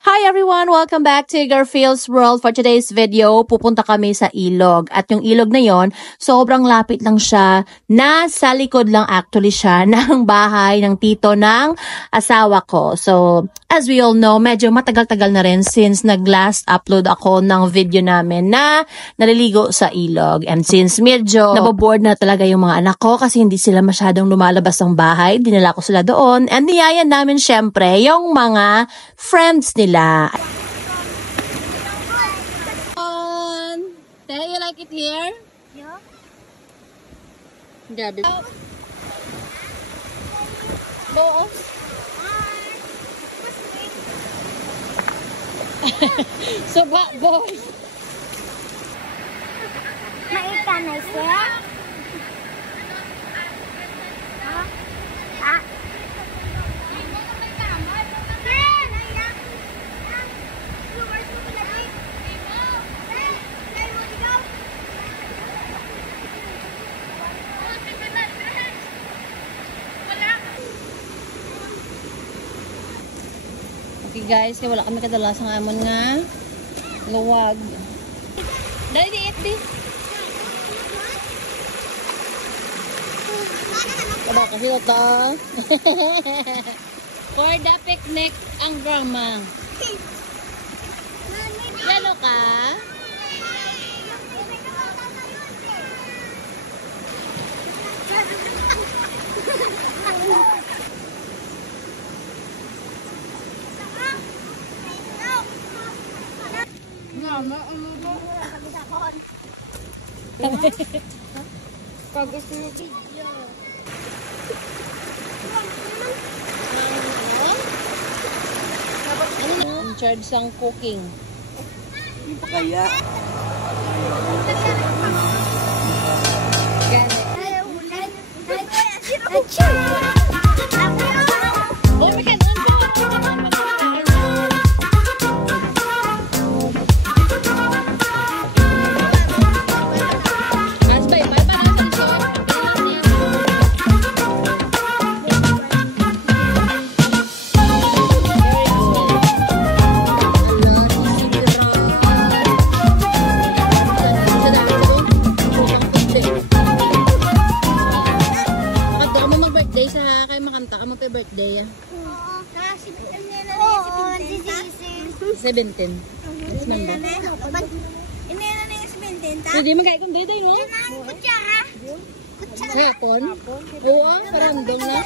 Hi everyone! Welcome back to Garfield's World. For today's video, pupunta kami sa ilog. At yung ilog na yon, sobrang lapit lang siya. Nasa likod lang actually siya ng bahay ng tito ng asawa ko. So, as we all know, medyo matagal-tagal na rin since nag-last upload ako ng video namin na naliligo sa ilog. And since medyo naboboard na talaga yung mga anak ko kasi hindi sila masyadong lumalabas ng bahay, dinala ko sila doon. And niyayan namin syempre yung mga friends nila. Tay, you like it here? Yeah. Grabe. Boos. So what, boys? Maikan na siya. Okay guys, kaya wala kami kadalasang amon nga luwag. Dali di di. Kada kasi ito. For the picnic ang grandma. Lalo ka? Mama, ano ba? Pag gusto nyo video. In charge sang cooking. Hindi pa kaya. Birthday. Oo. 17. Inena na yung 17, ta? Hindi magkaya kung day no? Kutsara. Sa hapon? Oo, parang doon na.